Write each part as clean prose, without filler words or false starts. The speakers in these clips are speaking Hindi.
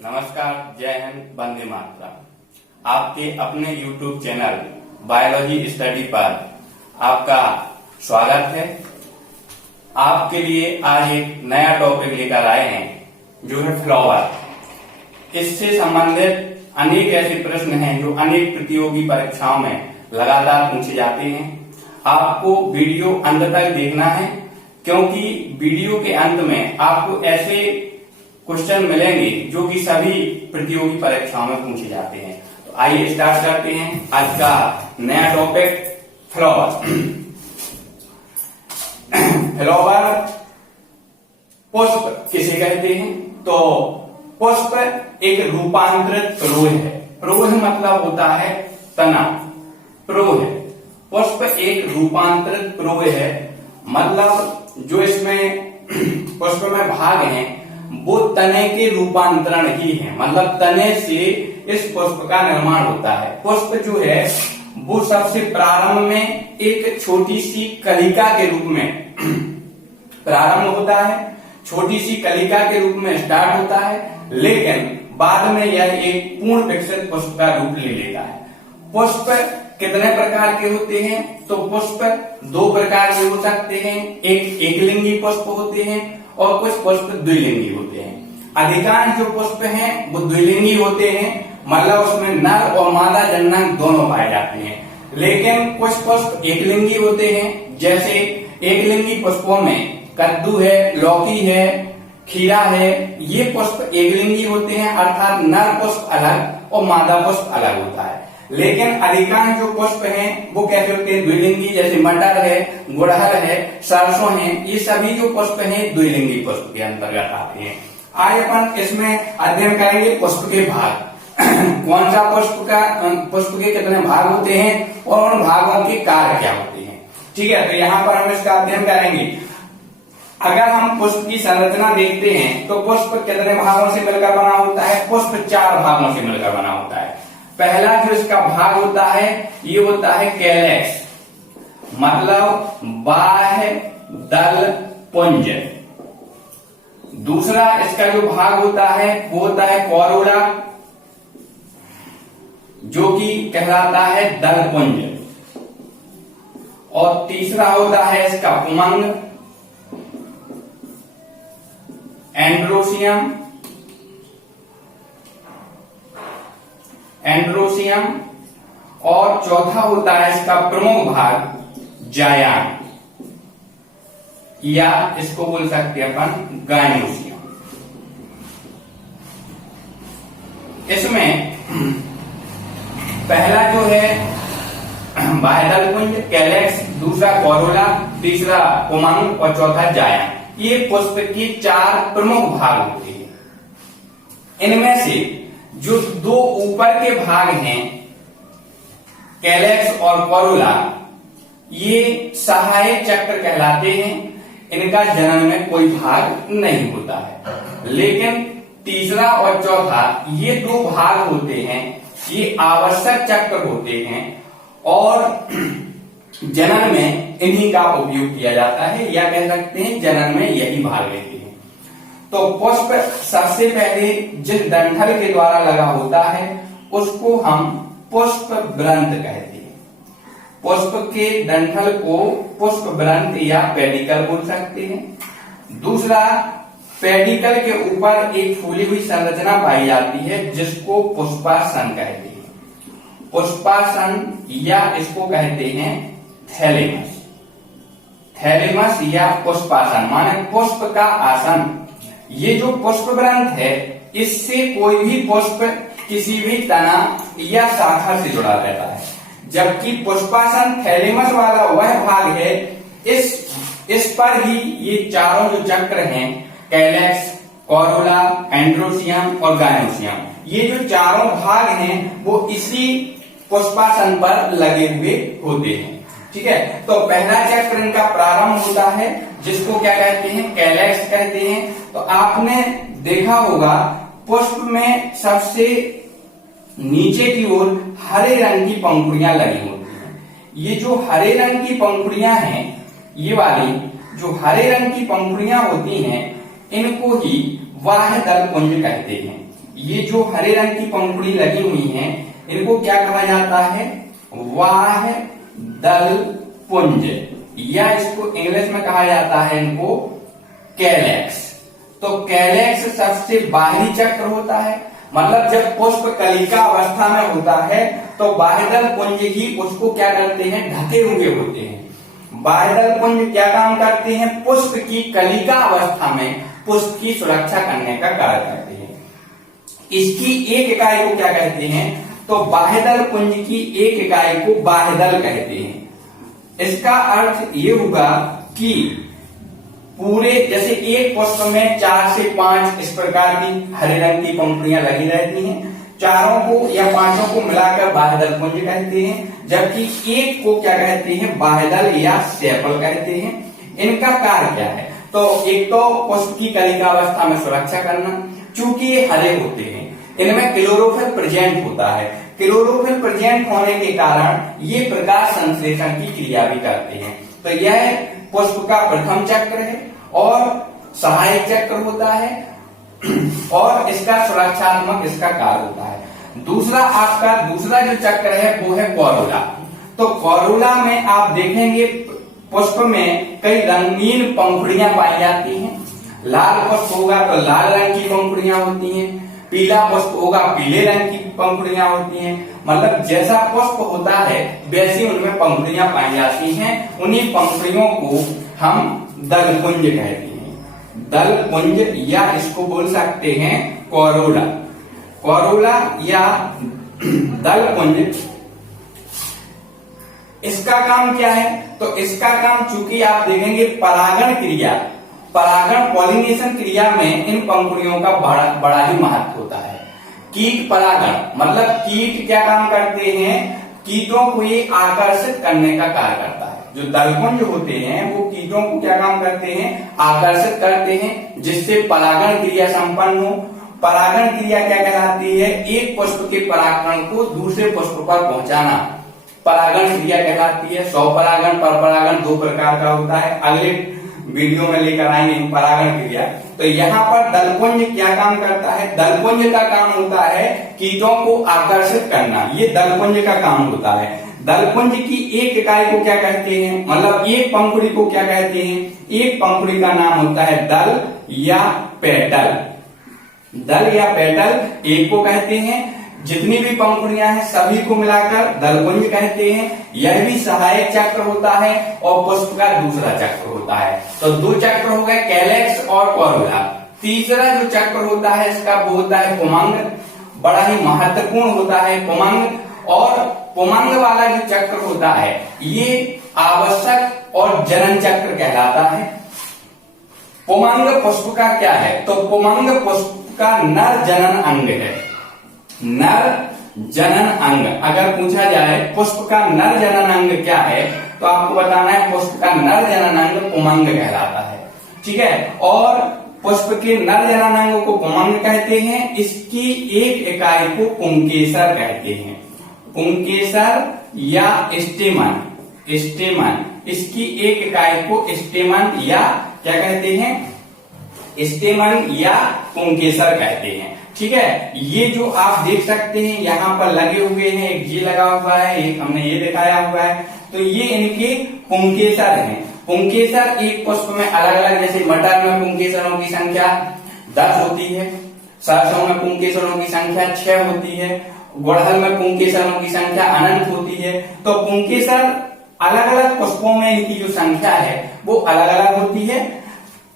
नमस्कार, जय हिंद, वंदे मातरम। आपके अपने YouTube चैनल बायोलॉजी स्टडी पर आपका स्वागत है। आपके लिए आज एक नया टॉपिक लेकर आए हैं जो है फ्लावर। इससे संबंधित अनेक ऐसे प्रश्न हैं जो अनेक प्रतियोगी परीक्षाओं में लगातार पूछे जाते हैं। आपको वीडियो अंत तक देखना है क्योंकि वीडियो के अंत में आपको ऐसे क्वेश्चन मिलेंगे जो कि सभी प्रतियोगी परीक्षाओं में पूछे जाते हैं। तो आइए स्टार्ट करते हैं आज का नया टॉपिक फ्लावर। फ्लावर पुष्प किसे कहते हैं? तो पुष्प एक रूपांतरित प्रोह है। प्रोह मतलब होता है तना। प्रोह पुष्प एक रूपांतरित प्रोह है, मतलब जो इसमें पुष्प में भाग हैं वो तने के रूपांतरण ही है, मतलब तने से इस पुष्प का निर्माण होता है। पुष्प जो है वो सबसे प्रारंभ में एक छोटी सी कलिका के रूप में प्रारंभ होता है, छोटी सी कलिका के रूप में स्टार्ट होता है, लेकिन बाद में यह एक पूर्ण विकसित पुष्प का रूप ले लेता है। पुष्प कितने प्रकार के होते हैं? तो पुष्प दो प्रकार के हो सकते हैं, एक एकलिंगी पुष्प होते हैं और कुछ पुष्प द्विलिंगी होते हैं। अधिकांश जो पुष्प हैं वो द्विलिंगी होते हैं, मतलब उसमें नर और मादा जननांग दोनों पाए जाते हैं। लेकिन कुछ पुष्प एकलिंगी होते हैं, जैसे एकलिंगी पुष्पों में कद्दू है, लौकी है, खीरा है, ये पुष्प एकलिंगी होते हैं, अर्थात नर पुष्प अलग और मादा पुष्प अलग होता है। लेकिन अधिकांश जो पुष्प हैं वो कैसे होते हैं? द्विलिंगी, जैसे मटर है, गुड़हल है, सरसों है, ये सभी जो पुष्प हैं द्विलिंगी पुष्प के अंतर्गत आते हैं। आज अपन इसमें अध्ययन करेंगे पुष्प के भाग। कौन सा पुष्प के कितने भाग होते हैं और उन भागों के कार्य क्या होते हैं। ठीक है, तो यहाँ पर हम इसका अध्ययन करेंगे। अगर हम पुष्प की संरचना देखते हैं तो पुष्प कितने भागों से मिलकर बना होता है? पुष्प 4 भागों से मिलकर बना होता है। पहला जो इसका भाग होता है ये होता है कैलेक्स, मतलब बाह्य दल पुंज। दूसरा इसका जो भाग होता है वो होता है कोरोला, जो कि कहलाता है दल पुंज। और तीसरा होता है इसका पुमंग, एंड्रोसियम, और चौथा होता है इसका प्रमुख भाग जायान, या इसको बोल सकते हैं अपन गायनोसियम। इसमें पहला जो है बाह्यदल पुंज कैलेक्स, दूसरा कोरोला, तीसरा पुमंग और चौथा जायान, ये पुष्प के 4 प्रमुख भाग होते हैं। इनमें से जो 2 ऊपर के भाग हैं कैलेक्स और कोरोला, ये सहायक चक्र कहलाते हैं। इनका जनन में कोई भाग नहीं होता है। लेकिन तीसरा और चौथा ये 2 भाग होते हैं, ये आवश्यक चक्र होते हैं और जनन में इन्हीं का उपयोग किया जाता है, या कह सकते हैं जनन में यही भाग लेते हैं। तो पुष्प सबसे पहले जिस डंठल के द्वारा लगा होता है उसको हम पुष्प व्रंत कहते हैं। पुष्प के डंठल को पुष्प व्रंत या पेडिकल बोल सकते हैं। दूसरा, पेडिकल के ऊपर एक फूली हुई संरचना पाई जाती है जिसको पुष्पासन कहते हैं। पुष्पासन या इसको कहते हैं थैलेमस। थैलेमस या पुष्पासन माने पुष्प का आसन। ये जो पुष्प व्रंत है इससे कोई भी पुष्प किसी भी तना या शाखा से जुड़ा रहता है, जबकि पुष्पासन थैलेमस वाला वह भाग है इस पर ही ये चारों जो चक्र हैं कैलेक्स, कोरोला, एंड्रोसियम और गायनोसियम, ये जो चारों भाग हैं वो इसी पुष्पासन पर लगे हुए होते हैं। ठीक है, तो पहला चक्र इनका प्रारंभ होता है जिसको क्या कहते हैं? कैलेक्स कहते हैं। तो आपने देखा होगा पुष्प में सबसे नीचे की ओर हरे रंग की पंखुड़ियां लगी होती हैं। ये जो हरे रंग की पंखुड़ियां हैं, ये वाली जो हरे रंग की पंखुड़ियां होती हैं, इनको ही बाह्य दल पुंज कहते हैं। ये जो हरे रंग की पंखुड़ी लगी हुई हैं, इनको क्या कहा जाता है? बाह्यदल पुंज, या इसको इंग्लिश में कहा जाता है इनको कैलेक्स। तो कैलेक्स सबसे बाहरी चक्र होता है, मतलब जब पुष्प कलिका अवस्था में होता है तो बाह्यदल पुंज ही उसको क्या करते हैं? ढके हुए होते हैं। बाह्यदल पुंज क्या काम करते हैं? पुष्प की कलिका अवस्था में पुष्प की सुरक्षा करने का कार्य करते हैं। इसकी एक इकाई को क्या कहते हैं? तो बाह्यदल पुंज की एक इकाई को बाह्यदल कहते हैं। इसका अर्थ ये होगा कि पूरे जैसे एक पुष्प में 4 से 5 इस प्रकार की हरे रंग की पंखुड़ियां लगी रहती हैं, चारों को या पांचों को मिलाकर बाह्यदल पुंज कहते हैं, जबकि एक को क्या कहते हैं? बाह्यदल या सेपल कहते हैं। इनका कार्य क्या है? तो एक तो पुष्प की कलिका अवस्था में सुरक्षा करना, चूंकि ये हरे होते हैं, इनमें क्लोरोफिल प्रेजेंट होता है। क्लोरोफिल प्रेजेंट होने के कारण ये प्रकाश संश्लेषण की क्रिया भी करते हैं। तो यह पुष्प का प्रथम चक्र है और सहायक चक्र होता है, और इसका सुरक्षात्मक इसका कार्य होता है। दूसरा आपका दूसरा जो चक्र है वो है कोरोला। तो कोरोला में आप देखेंगे पुष्प में कई रंगीन पंखुड़ियां पाई जाती हैं। लाल पुष्प होगा तो लाल रंग की पंखुड़ियां होती हैं, पीला पुष्प होगा पीले रंग की पंखुड़ियां होती हैं। मतलब जैसा पुष्प होता है वैसी उनमें पंखुड़ियां पाई जाती हैं। उन्हीं पंखुड़ियों को हम दलपुंज कहते हैं। दलपुंज, या इसको बोल सकते हैं कोरोला। कोरोला या दलपुंज, इसका काम क्या है? तो इसका काम चूंकि आप देखेंगे परागण क्रिया, परागण पॉलिनेशन क्रिया में इन पंखुड़ियों का बड़ा ही महत्व होता है। कीट परागण, मतलब कीट क्या काम करते हैं? कीटों को ये आकर्षित करने का कार्य करता है। जो दलपुंज होते हैं वो कीटों को क्या काम करते हैं? आकर्षित करते हैं, जिससे परागण क्रिया संपन्न हो। परागण क्रिया क्या कहलाती है? एक पुष्प के परागकण को दूसरे पुष्प पर पहुंचाना परागण क्रिया कहलाती है। स्वपरागण, परपरागण 2 प्रकार का होता है, अगले वीडियो में लेकर आएंगे परागण क्रिया। तो यहाँ पर दलपुंज क्या काम करता है? दलपुंज का काम होता है कीटों को आकर्षित करना, ये दलपुंज का काम होता है। दलपुंज की एक इकाई को क्या कहते हैं? मतलब एक पंखुड़ी को क्या कहते हैं? एक पंखुड़ी का नाम होता है दल या पेटल। दल या पेटल एक को कहते हैं। जितनी भी पंखुड़ियां हैं सभी को मिलाकर दलपुंज कहते हैं। यह भी सहायक चक्र होता है और पुष्प का दूसरा चक्र होता है। तो 2 चक्र हो गए, कैलेक्स और कोरोला। तीसरा जो चक्र होता है इसका वो होता है पुमंग, बड़ा ही महत्वपूर्ण होता है पुमंग। और पुमंग वाला जो चक्र होता है ये आवश्यक और जनन चक्र कहलाता है। पुमंग पुष्प का क्या है? तो पुमंग पुष्प का नर जनन अंग है। नर जनन अंग, अगर पूछा जाए पुष्प का नर जनन अंग क्या है तो आपको बताना है पुष्प का नर जनन अंग पुमंग कहलाता है। ठीक है, और पुष्प के नर जनन अंग को पुमंग कहते हैं। इसकी एक इकाई को पुंकेसर कहते हैं। पुंकेसर या स्टेमन, स्टेमन, इसकी एक इकाई को स्टेमन या क्या कहते हैं? स्टेमन या पुंकेसर कहते हैं। ठीक है, ये जो आप देख सकते हैं यहाँ पर लगे हुए हैं, एक ये लगा हुआ है, एक हमने ये दिखाया हुआ है, तो ये इनके पुंकेसर हैं। पुंकेसर एक पुष्प में अलग अलग, जैसे मटर में पुंकेसरों की संख्या 10 होती है, सरसों में पुंकेसरों की संख्या 6 होती है, गुड़हल में पुंकेसरों की संख्या अनंत होती है। तो पुंकेसर अलग अलग पुष्पों में इनकी जो संख्या है वो अलग अलग होती है।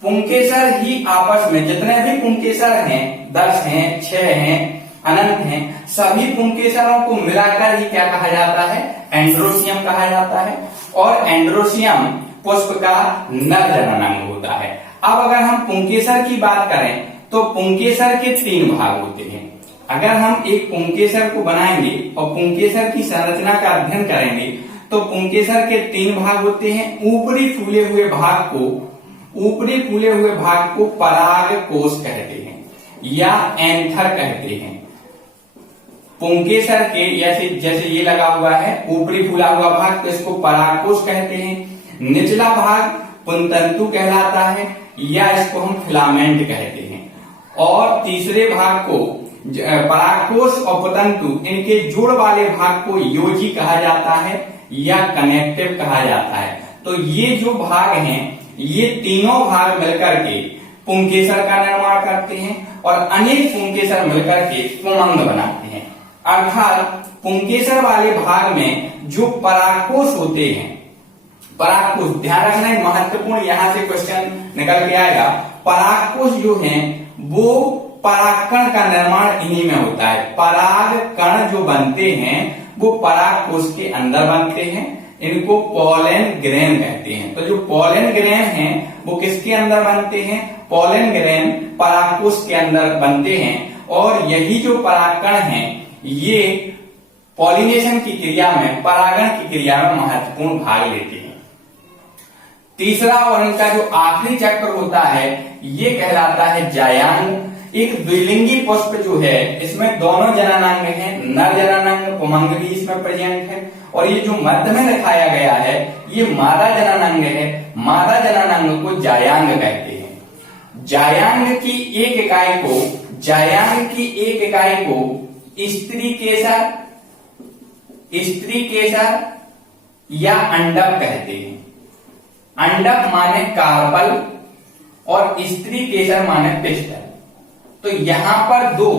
पुंकेसर ही आपस में जितने भी पुंकेसर हैं, 10 हैं, 6 हैं, अनंत हैं, सभी पुंकेसरों को मिलाकर ही क्या कहा जाता है? एंड्रोसियम कहा जाता है। और एंड्रोसियम पुष्प का नर जनन अंग होता है। अब अगर हम पुंकेसर की बात करें तो पुंकेसर के 3 भाग होते हैं। अगर हम एक पुंकेसर को बनाएंगे और पुंकेसर की संरचना का अध्ययन करेंगे तो पुंकेसर के 3 भाग होते हैं। ऊपरी फूले हुए भाग को पराग कोश कहते हैं या एंथर कहते हैं। पुंकेसर के जैसे ये लगा हुआ है ऊपरी फूला हुआ भाग, तो इसको पराग कोश कहते हैं। निचला भाग पुंतंतु कहलाता है या इसको हम फिलामेंट कहते हैं। और तीसरे भाग को परागकोश और पतंतु इनके जोड़ वाले भाग को योजी कहा जाता है या कनेक्टिव कहा जाता है। तो ये जो भाग हैं, ये तीनों भाग मिलकर के पुंकेसर का निर्माण करते हैं और अनेक पुंकेसर मिलकर के पुमंग बनाते हैं। अर्थात पुंकेसर वाले भाग में जो परागकोश होते हैं, परागकोश ध्यान रखना है, महत्वपूर्ण यहां से क्वेश्चन निकल के आएगा। परागकोश जो हैं वो परागकण का निर्माण इन्हीं में होता है। पराग कण जो बनते हैं वो परागकोश के अंदर बनते हैं, इनको पोलन ग्रेन कहते हैं। तो जो पोलन ग्रेन हैं वो किसके अंदर बनते हैं? पोलन ग्रेन परागकोश के अंदर बनते हैं और यही जो परागकण हैं ये पॉलिनेशन की क्रिया में, परागण की क्रिया में महत्वपूर्ण भाग लेते हैं। तीसरा और इनका जो आखिरी चक्र होता है ये कहलाता है जायांग। एक द्विलिंगी पुष्प जो है इसमें दोनों जननांग हैं, नर जननांग पुमंग भी इसमें प्रेजेंट है और ये जो मध्य में दिखाया गया है ये मादा जननांग है। मादा जननांग को जायांग कहते हैं। जायांग की एक इकाई को स्त्री केसर या अंडक कहते हैं। अंडक माने कार्पल और स्त्री केसर माने पिस्टल। तो यहाँ पर दो,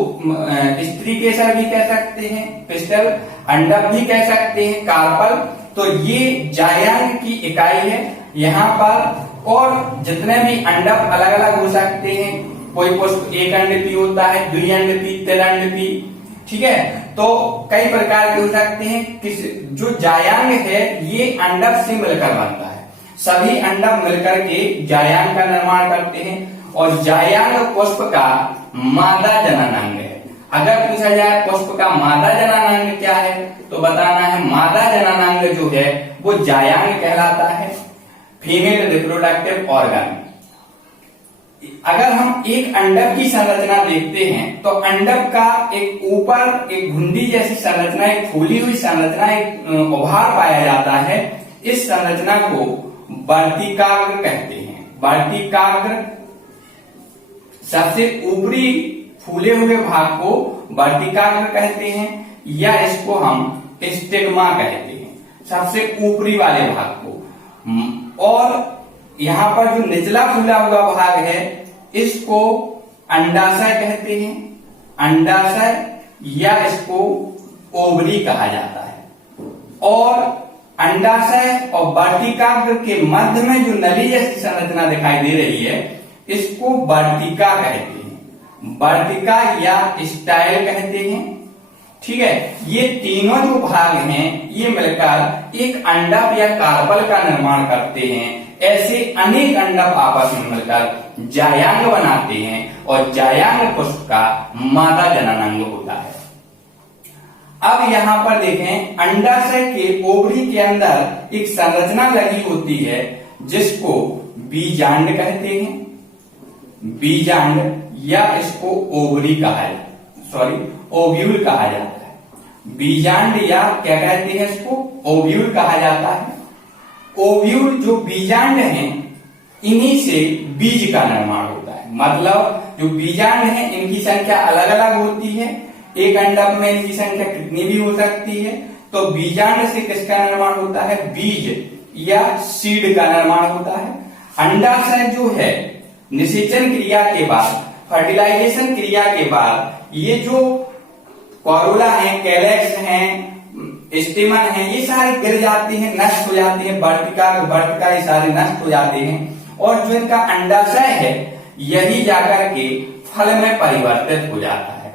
स्त्री केसर भी कह सकते हैं, पिस्टल, अंडक भी कह सकते हैं, कार्पल। तो ये जायांग की इकाई है यहाँ पर। और जितने भी अंडक अलग अलग हो सकते हैं, कोई पुष्प एक अंडपी होता है, द्विअंडपी, त्रिअंडपी, ठीक है। तो कई प्रकार के हो सकते हैं। जो जायांग है ये अंडक से मिलकर बनता है। सभी अंडक मिलकर के जायांग का निर्माण करते हैं और जायांग पुष्प का मादा जननांग है। अगर पूछा जाए पुष्प का मादा जननांग क्या है तो बताना है मादा जननांग जो है वो जायांग कहलाता है, फीमेल रिप्रोडक्टिव ऑर्गन। अगर हम एक अंडक की संरचना देखते हैं तो अंडक का एक ऊपर एक घुंडी जैसी संरचना, एक फूली हुई संरचना, एक उभार पाया जाता है। इस संरचना को वर्तिकाग्र कहते हैं। वर्तिकाग्र सबसे ऊपरी फूले हुए भाग को वर्तिकाग्र कहते हैं या इसको हम स्टिग्मा कहते हैं, सबसे ऊपरी वाले भाग को। और यहाँ पर जो निचला फूला हुआ भाग है इसको अंडाशय कहते हैं, अंडाशय या इसको ओवरी कहा जाता है। और अंडाशय और वर्तिकाग्र के मध्य में जो नली जैसी संरचना दिखाई दे रही है इसको वर्तिका कहते हैं, वर्तिका या स्टाइल कहते हैं, ठीक है। ये तीनों जो भाग हैं ये मिलकर एक अंडक या कार्पल का निर्माण करते हैं। ऐसे अनेक अंडक आपस में मिलकर जायांग बनाते हैं और जायांग पुष्प का मादा जननांग होता है। अब यहाँ पर देखें, अंडाशय के ओवरी के अंदर एक संरचना लगी होती है जिसको बीजांड कहते हैं, बीजांड या इसको ओवरी कहा जाता है, सॉरी ओव्यूल कहा जाता है। बीजांड या क्या कहते हैं इसको, ओव्यूल कहा जाता है। ओव्यूल जो बीजांड हैं इन्हीं से बीज का निर्माण होता है। मतलब जो बीजांड हैं इनकी संख्या अलग अलग होती है, एक अंडक में इनकी संख्या कितनी भी हो सकती है। तो बीजांड से किसका निर्माण होता है, बीज या सीड का निर्माण होता है। अंडाशय जो है निषेचन क्रिया के बाद, फर्टिलाइजेशन क्रिया के बाद ये जो कोरोला है, कैलेक्स है, स्टेमन है, ये सारे गिर जाते हैं, नष्ट हो जाते हैं, वर्तिका ये सारे नष्ट हो जाते हैं। और जो इनका अंडाशय है यही जाकर के फल में परिवर्तित हो जाता है।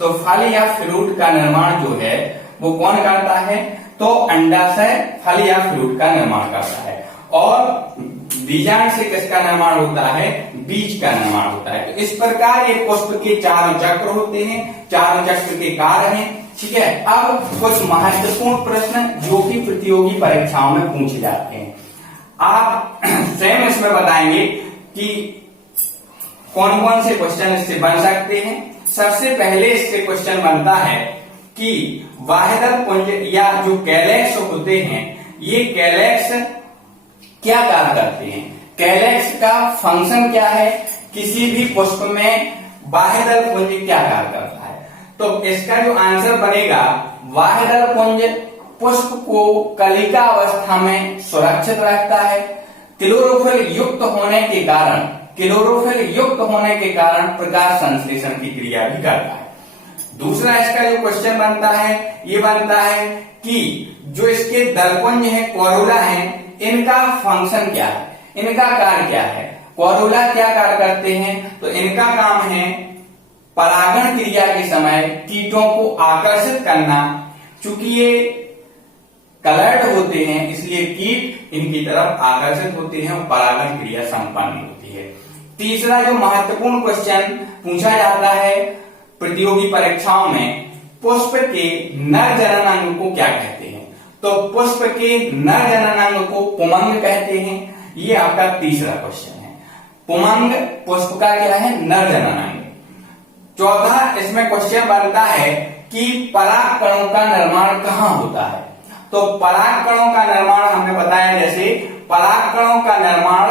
तो फल या फ्रूट का निर्माण जो है वो कौन करता है, तो अंडाशय फल या फ्रूट का निर्माण करता है। और बीजांड से किसका निर्माण होता है, बीज का निर्माण होता है। तो इस प्रकार ये पुष्प के चारों चक्र होते हैं, चारों चक्र के कार्य हैं, ठीक है। अब कुछ महत्वपूर्ण प्रश्न जो कि प्रतियोगी परीक्षाओं में पूछे जाते हैं, आप स्वयं इसमें बताएंगे कि कौन कौन से क्वेश्चन इससे बन सकते हैं। सबसे पहले इससे क्वेश्चन बनता है कि वाहिदल पुंज या जो कैलेक्स होते हैं ये कैलेक्स क्या कार्य करते हैं, कैलेक्स का फंक्शन क्या है, किसी भी पुष्प में वाहिदल पुंज क्या कार्य करता है। तो इसका जो आंसर बनेगा, वाहिडर पुंज पुष्प को कलिका अवस्था में सुरक्षित रखता है। क्लोरोफिल युक्त होने के कारण प्रकाश संश्लेषण की क्रिया भी करता है। दूसरा इसका जो क्वेश्चन बनता है, ये बनता है कि जो इसके दलपुंज है, कोरोला है, इनका फंक्शन क्या है, इनका कार्य क्या है। कोरोला क्या कार्य करते हैं, तो इनका काम है परागण क्रिया के समय कीटों को आकर्षित करना। चूंकि ये कलर्ड होते हैं, इसलिए कीट इनकी तरफ आकर्षित होते हैं और परागण क्रिया संपन्न होती है। तीसरा जो महत्वपूर्ण क्वेश्चन पूछा जाता है प्रतियोगी परीक्षाओं में, पुष्प के नर जननांग को क्या कहते हैं, तो पुष्प के नर जननांग को पुमंग कहते हैं। ये आपका तीसरा क्वेश्चन है। पुमंग पुष्प का क्या है, नर जननांग। चौथा इसमें क्वेश्चन बनता है कि पराग कणों का निर्माण कहाँ होता है, तो पराग कणों का निर्माण हमने बताया, जैसे पराग कणों का निर्माण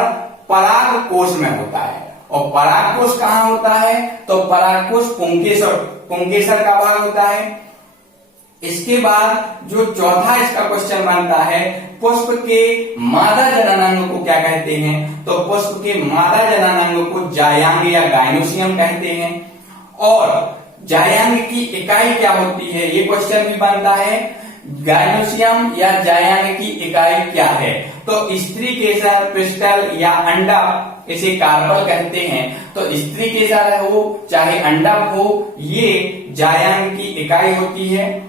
पराग कोश में होता है। और पराग कोश कहाँ होता है, तो पराग कोश पुंकेसर का भाग होता है। इसके बाद जो चौथा इसका क्वेश्चन बनता है, पुष्प के मादा जननांग को क्या कहते हैं, तो पुष्प के मादा जननांग को जायांग या गाइनोसियम कहते हैं। और जायांग की इकाई क्या होती है, ये क्वेश्चन भी बनता है, गाइनोसियम या जायांग की इकाई क्या है, तो स्त्री केसर, पिस्टल या अंडा, इसे कार्पल कहते हैं। तो स्त्री केसर हो चाहे अंडा हो, ये जायांग की इकाई होती है।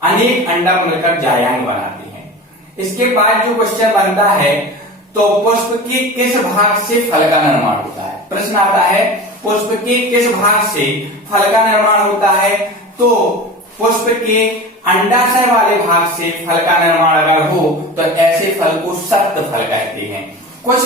अनेक अंडा मिलकर जायांग बनाती हैं। इसके बाद जो क्वेश्चन बनता है, तो पुष्प के किस भाग से फल का निर्माण होता है। प्रश्न आता है पुष्प के किस भाग से फल का निर्माण होता है, तो पुष्प के अंडाशय वाले भाग से फल का निर्माण अगर हो तो ऐसे फल को सक्त फल कहते हैं। कुछ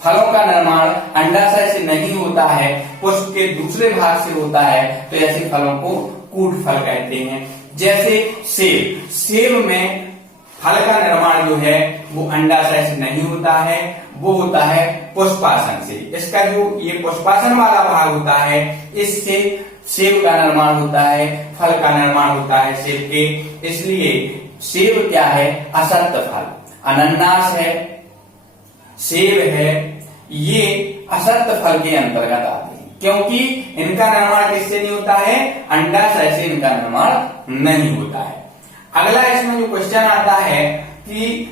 फलों का निर्माण अंडाशय से नहीं होता है, पुष्प के दूसरे भाग से होता है, तो ऐसे फलों को कूट फल कहते हैं। जैसे सेब, सेब में फल का निर्माण जो है वो अंडाशय से नहीं होता है, वो होता है पुष्पासन से। इसका जो ये पुष्पासन वाला भाग होता है, इससे सेब का निर्माण होता है, फल का निर्माण होता है सेब के। इसलिए सेब क्या है, असक्त फल। अनन्नास है, सेब है, ये असक्त फल के अंतर्गत आते हैं, क्योंकि इनका निर्माण किससे नहीं होता है, अंडाशय से इनका निर्माण नहीं होता है। अगला इसमें जो क्वेश्चन आता है कि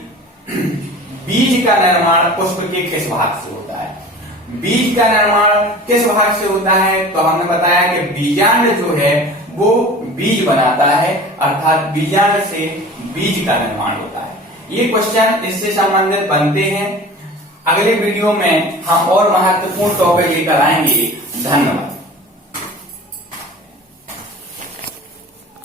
बीज का निर्माण पुष्प के किस भाग से होता है। बीज का निर्माण किस भाग से होता है, तो हमने बताया कि बीजांड जो है वो बीज बनाता है, अर्थात बीजांड से बीज का निर्माण होता है। ये क्वेश्चन इससे संबंधित बनते हैं। अगले वीडियो में हम और महत्वपूर्ण टॉपिक लेकर आएंगे। धन्यवाद।